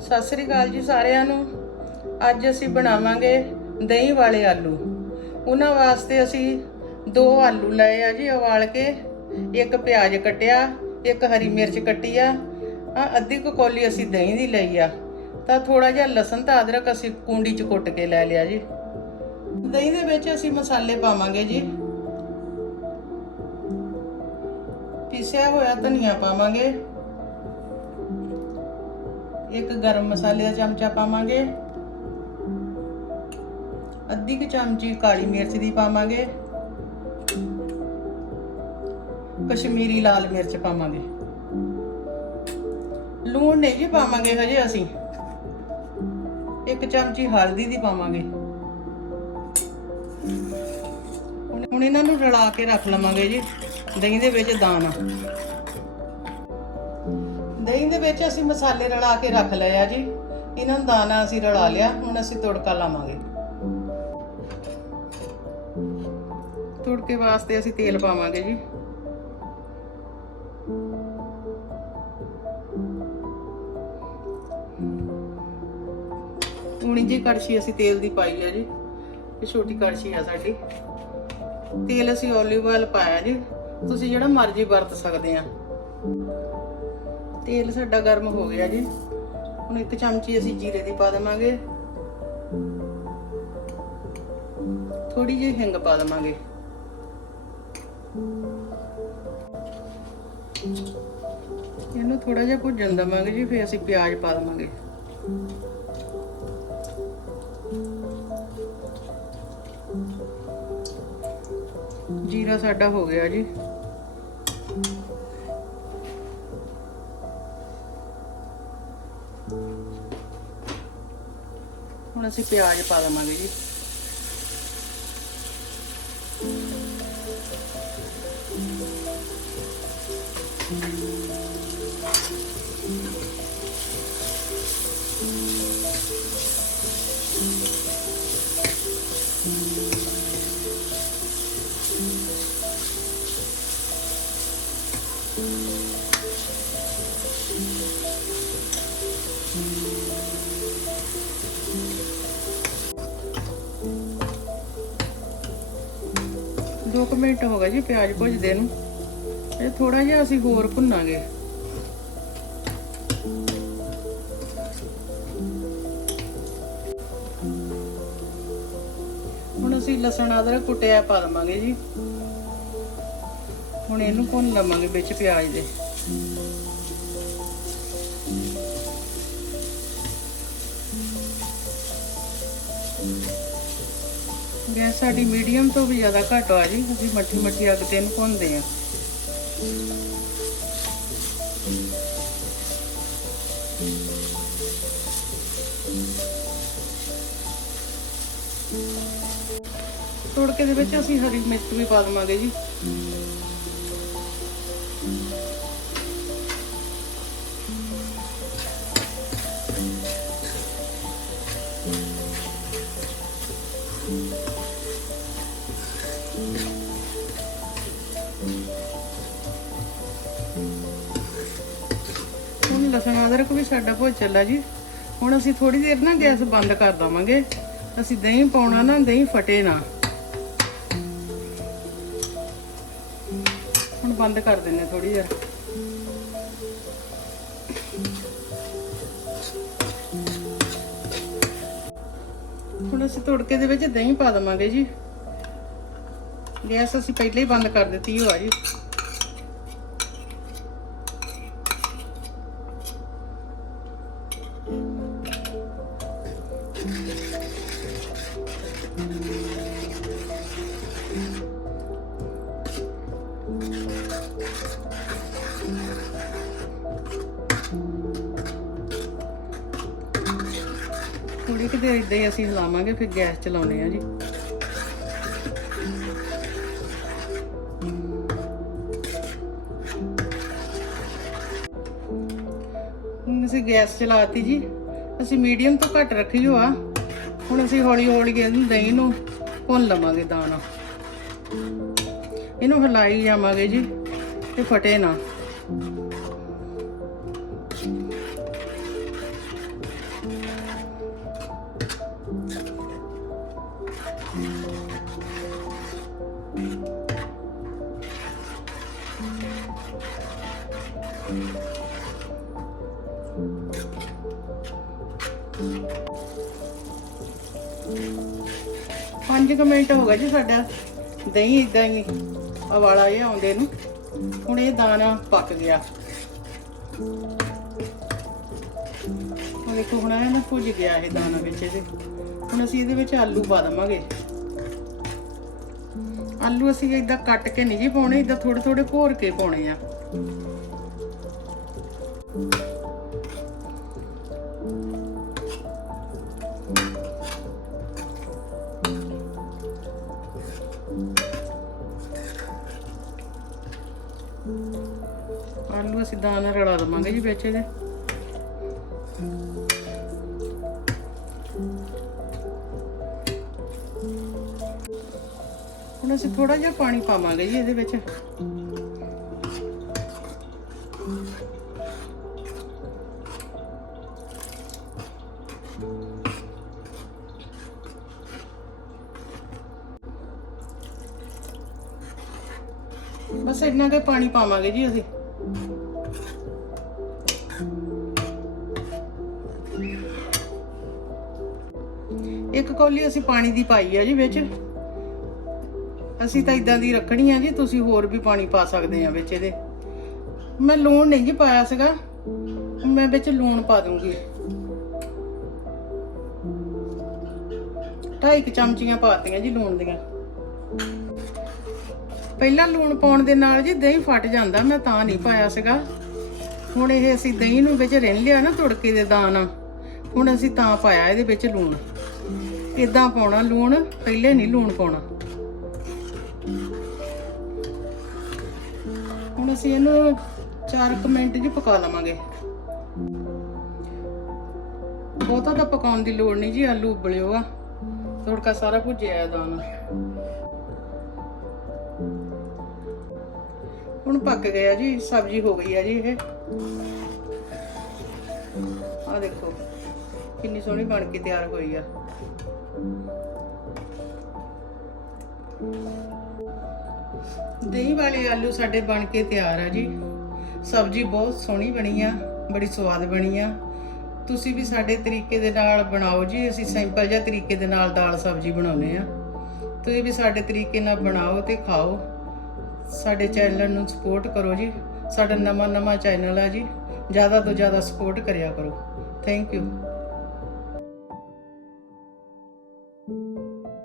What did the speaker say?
ਸਤਿ ਸ੍ਰੀ ਅਕਾਲ ਜੀ ਸਾਰਿਆਂ ਨੂੰ। ਅੱਜ ਅਸੀਂ ਬਣਾਵਾਂਗੇ ਦਹੀਂ ਵਾਲੇ ਆਲੂ। ਉਹਨਾਂ ਵਾਸਤੇ ਅਸੀਂ ਦੋ ਆਲੂ ਲਏ ਆ ਜੀ, ਉਬਾਲ ਕੇ। ਇੱਕ ਪਿਆਜ਼ ਕੱਟਿਆ, ਇੱਕ ਹਰੀ ਮਿਰਚ ਕੱਟੀ ਆ। ਆ ਅੱਧੀ ਕੁ ਕੌਲੀ ਅਸੀਂ ਦਹੀਂ ਦੀ ਲਈ ਆ। ਤਾਂ ਥੋੜਾ ਜਿਹਾ ਲਸਣ ਤੇ ਅਦਰਕ ਅਸੀਂ ਕੁੰਡੀ ਚ ਕੁੱਟ ਕੇ ਲੈ ਲਿਆ ਜੀ। ਦਹੀਂ ਦੇ ਵਿੱਚ ਅਸੀਂ ਮਸਾਲੇ ਪਾਵਾਂਗੇ ਜੀ। ਪੀਸਿਆ ਹੋਇਆ ਧਨੀਆ ਪਾਵਾਂਗੇ। ਇੱਕ ਗਰਮ ਮਸਾਲੇ ਦਾ ਚਮਚਾ ਪਾਵਾਂਗੇ। ਅੱਧੀ ਕੁ ਚਮਚੀ ਕਾਲੀ ਮਿਰਚ ਦੀ ਪਾਵਾਂਗੇ। ਕਸ਼ਮੀਰੀ ਲਾਲ ਮਿਰਚ ਪਾਵਾਂਗੇ। ਲੂਣ ਨਹੀਂ ਜੀ ਪਾਵਾਂਗੇ ਹਜੇ ਅਸੀਂ। ਇੱਕ ਚਮਚੀ ਹਲਦੀ ਦੀ ਪਾਵਾਂਗੇ। ਹੁਣ ਇਹਨਾਂ ਨੂੰ ਰਲਾ ਕੇ ਰੱਖ ਲਵਾਂਗੇ ਜੀ। ਦਹੀਂ ਦੇ ਵਿੱਚ ਦਾਣਾ। ਦਹੀਂ ਦੇ ਵਿੱਚ ਅਸੀਂ ਮਸਾਲੇ ਰਲਾ ਕੇ ਰੱਖ ਲਏ ਆ ਜੀ। ਇਹਨਾਂ ਨੂੰ ਦਾਣਾ ਅਸੀਂ ਰਲਾ ਲਿਆ, ਹੁਣ ਅਸੀਂ ਤੜਕਾ ਲਾਵਾਂਗੇ। ਤੜਕੇ ਵਾਸਤੇ ਅਸੀਂ ਤੇਲ ਪਾਵਾਂਗੇ ਜੀ। ਉਣੀ ਜੀ ਕੜਛੀ ਅਸੀਂ ਤੇਲ ਦੀ ਪਾਈ ਆ ਜੀ। ਇਹ ਛੋਟੀ ਕੜਛੀ ਆ ਸਾਡੀ। ਤੇਲ ਅਸੀਂ ਓਲੀਵ ਆਇਲ ਪਾਇਆ ਜੀ। ਤੁਸੀਂ ਜਿਹੜਾ ਮਰਜ਼ੀ ਵਰਤ ਸਕਦੇ ਆ। ਤੇਲ ਸਾਡਾ ਗਰਮ ਹੋ ਗਿਆ ਜੀ। ਹੁਣ ਇੱਕ ਚਮਚੀ ਅਸੀਂ ਜੀਰੇ ਦੀ ਪਾ ਦੇਵਾਂਗੇ। ਥੋੜੀ ਜਿਹੀ ਹਿੰਗ ਪਾ ਦੇਵਾਂਗੇ। ਇਹਨੂੰ ਥੋੜਾ ਜਿਹਾ ਭੁੱਜਣ ਦੇਵਾਂਗੇ ਜੀ, ਫਿਰ ਅਸੀਂ ਪਿਆਜ਼ ਪਾ ਦੇਵਾਂਗੇ। ਜੀਰਾ ਸਾਡਾ ਹੋ ਗਿਆ ਜੀ। Vamos se pegar para a madeira. Thank. ਦੋ ਕੁ ਮਿੰਟ ਹੋ ਗਏ ਜੀ ਪਿਆਜ਼ ਭੁੱਜਦੇ ਨੂੰ। ਇਹ ਥੋੜਾ ਜਿਹਾ ਅਸੀਂ ਹੋਰ ਭੁੰਨਾਂਗੇ। ਹੁਣ ਅਸੀਂ ਲਸਣ ਅਦਰਕ ਕੁੱਟਿਆ ਪਾ ਦਵਾਂਗੇ ਜੀ। ਹੁਣ ਇਹਨੂੰ ਭੁੰਨ ਲਵਾਂਗੇ ਵਿੱਚ ਪਿਆਜ਼ ਦੇ। Thank you. ਗੈਸ ਸਾਡੀ ਮੀਡੀਅਮ ਤੋਂ ਵੀ ਜ਼ਿਆਦਾ ਘੱਟ ਆ ਜੀ ਅਸੀਂ ਮੱਠੀ ਮੱਠੀ ਅੱਗ ਤੇ ਇਹਨੂੰ ਭੁੰਨਦੇ ਆ। ਤੜਕੇ ਦੇ ਵਿੱਚ ਅਸੀਂ ਹਰੀ ਮਿਰਚ ਵੀ ਪਾ ਦਵਾਂਗੇ ਜੀ। ਹੁਣ ਲਸਣ ਅਦਰਕ ਵੀ ਸਾਡਾ ਭੁੱਜ ਚੱਲਾ ਜੀ। ਹੁਣ ਅਸੀਂ ਥੋੜੀ ਦੇਰ ਨਾ ਗੈਸ ਬੰਦ ਕਰ ਦਵਾਂਗੇ। ਅਸੀਂ ਦਹੀਂ ਪਾਉਣਾ ਨਾ, ਦਹੀਂ ਫਟੇ ਨਾ। ਹੁਣ ਬੰਦ ਕਰ ਦਿੰਨੇ ਥੋੜੀ ਦੇਰ। ਹੁਣ ਅਸੀਂ ਤੜਕੇ ਦੇ ਵਿੱਚ ਦਹੀਂ ਪਾ ਦਵਾਂਗੇ ਜੀ। ਗੈਸ ਅਸੀਂ ਪਹਿਲਾਂ ਹੀ ਬੰਦ ਕਰ ਦਿੱਤੀ ਹੋਆ ਜੀ। ਥੋੜੀ ਕਿ ਦੇਰ ਇਦਾਂ ਹੀ ਅਸੀਂ ਹਿਲਾਵਾਂਗੇ ਫਿਰ ਗੈਸ ਚਲਾਉਣੇ ਆ ਜੀ। ਹੁਣ ਅਸੀਂ ਗੈਸ ਚਲਾਤੀ ਜੀ। ਅਸੀਂ ਮੀਡੀਅਮ ਤੋਂ ਘੱਟ ਰੱਖੀ ਹੋ ਆ। ਹੁਣ ਅਸੀਂ ਹੌਲੀ ਹੌਲੀ ਇਹਨੂੰ ਦਹੀਂ ਨੂੰ ਭੁੰਨ ਲਵਾਂਗੇ ਦਾਣਾ। ਇਹਨੂੰ ਹਿਲਾਈ ਜਾਵਾਂਗੇ ਜੀ, ਤੇ ਫਟੇ ਨਾ। ਪੰਜ ਮਿੰਟ ਹੋ ਗਏ ਜੀ ਸਾਡਾ। ਦਹੀਂ ਇਦਾਂ ਹੀ ਉਬਾਲਾ ਜਿਹਾ ਆਉਂਦੇ ਨੂੰ। ਹੁਣ ਇਹ ਦਾਣਾ ਪੱਕ ਗਿਆ। ਹੁਣ ਦੇਖੋ, ਹੁਣ ਇਹ ਨਾ ਭੁੱਜ ਗਿਆ ਇਹ ਦਾਣਾ ਵਿੱਚ ਇਹਦੇ। ਹੁਣ ਅਸੀਂ ਇਹਦੇ ਵਿੱਚ ਆਲੂ ਪਾ ਦੇਵਾਂਗੇ। ਆਲੂ ਅਸੀਂ ਇਦਾਂ ਕੱਟ ਕੇ ਨਹੀਂ ਜੀ ਪਾਉਣੇ ਇਦਾਂ ਥੋੜੇ ਥੋੜੇ ਭੋਰ ਕੇ ਪਾਉਣੇ ਆ। ਅਸੀਂ ਦਾਣਾ ਰਲਾ ਦਵਾਂਗੇ ਜੀ ਵਿੱਚ ਇਹਦੇ? ਹੁਣ ਅਸੀਂ ਥੋੜਾ ਜਿਹਾ ਪਾਣੀ ਪਾਵਾਂਗੇ ਜੀ ਇਹਦੇ ਵਿੱਚ। ਬਸ ਇੰਨਾ ਕੁ ਪਾਣੀ ਪਾਵਾਂਗੇ ਜੀ ਅਸੀਂ। ਕੌਲੀ ਅਸੀਂ ਪਾਣੀ ਦੀ ਪਾਈ ਆ ਜੀ ਵਿੱਚ। ਅਸੀਂ ਤਾਂ ਇਦਾਂ ਦੀ ਰੱਖਣੀ ਆ ਜੀ, ਤੁਸੀਂ ਹੋਰ ਵੀ ਪਾਣੀ ਪਾ ਸਕਦੇ ਆ ਵਿੱਚ ਇਹਦੇ। ਮੈਂ ਲੂਣ ਨਹੀਂ ਜੀ ਪਾਇਆ ਸੀਗਾ, ਮੈਂ ਵਿੱਚ ਲੂਣ ਪਾ ਦੂੰਗੀ। ਢਾਈ ਕੁ ਚਮਚੀਆਂ ਪਾਤੀਆਂ ਜੀ ਲੂਣ ਦੀਆਂ। ਪਹਿਲਾਂ ਲੂਣ ਪਾਉਣ ਦੇ ਨਾਲ ਜੀ ਦਹੀਂ ਫਟ ਜਾਂਦਾ, ਮੈਂ ਤਾਂ ਨਹੀਂ ਪਾਇਆ ਸੀਗਾ। ਹੁਣ ਇਹ ਅਸੀਂ ਦਹੀਂ ਨੂੰ ਵਿੱਚ ਰਿੰਨ ਲਿਆ ਨਾ, ਤੁੜਕੇ ਦੇ ਦਾਣਾ ਹੁਣ ਅਸੀਂ ਤਾਂ ਪਾਇਆ ਇਹਦੇ ਵਿੱਚ ਲੂਣ। ਇਦਾਂ ਪਾਉਣਾ ਲੂਣ? ਪਹਿਲੇ ਨਹੀਂ ਲੂਣ ਪਾਉਣਾ। ਹੁਣ ਅਸੀਂ ਇਹਨੂੰ 4 ਮਿੰਟ ਜੀ ਪਕਾ ਲਵਾਂਗੇ। ਬਹੁਤਾ ਤਾਂ ਪਕਾਉਣ ਦੀ ਲੋੜ ਨਹੀਂ ਜੀ, ਆਲੂ ਉਬਲਿਓ ਆ। ਤੜਕਾ ਸਾਰਾ ਭੁੱਜਿਆ ਆ ਦਾਣਾ। ਹੁਣ ਪੱਕ ਗਿਆ ਜੀ, ਸਬਜ਼ੀ ਹੋ ਗਈ ਆ ਜੀ ਇਹ। ਆ ਦੇਖੋ, ਕਿੰਨੀ ਸੋਹਣੀ ਬਣ ਕੇ ਤਿਆਰ ਹੋਈ ਆ। ਦਹੀਂ ਵਾਲੇ ਆਲੂ ਸਾਡੇ ਬਣ ਕੇ ਤਿਆਰ ਆ ਜੀ। ਸਬਜ਼ੀ ਬਹੁਤ ਸੋਹਣੀ ਬਣੀ ਆ, ਬੜੀ ਸਵਾਦ ਬਣੀ ਆ। ਤੁਸੀਂ ਵੀ ਸਾਡੇ ਤਰੀਕੇ ਦੇ ਨਾਲ ਬਣਾਓ ਜੀ, ਅਸੀਂ ਸਿੰਪਲ ਜਿਹਾ ਤਰੀਕੇ ਦੇ ਨਾਲ ਦਾਲ ਸਬਜ਼ੀ ਬਣਾਉਨੇ ਆ। ਤੁਸੀਂ ਵੀ ਸਾਡੇ ਤਰੀਕੇ ਨਾਲ ਬਣਾਓ ਤੇ ਖਾਓ। ਸਾਡੇ ਚੈਨਲ ਨੂੰ ਸਪੋਰਟ ਕਰੋ ਜੀ। ਸਾਡਾ ਨਵਾਂ ਨਵਾਂ ਚੈਨਲ ਆ ਜੀ। ਜ਼ਿਆਦਾ ਤੋਂ ਜ਼ਿਆਦਾ ਸਪੋਰਟ ਕਰਿਆ ਕਰੋ। Thank you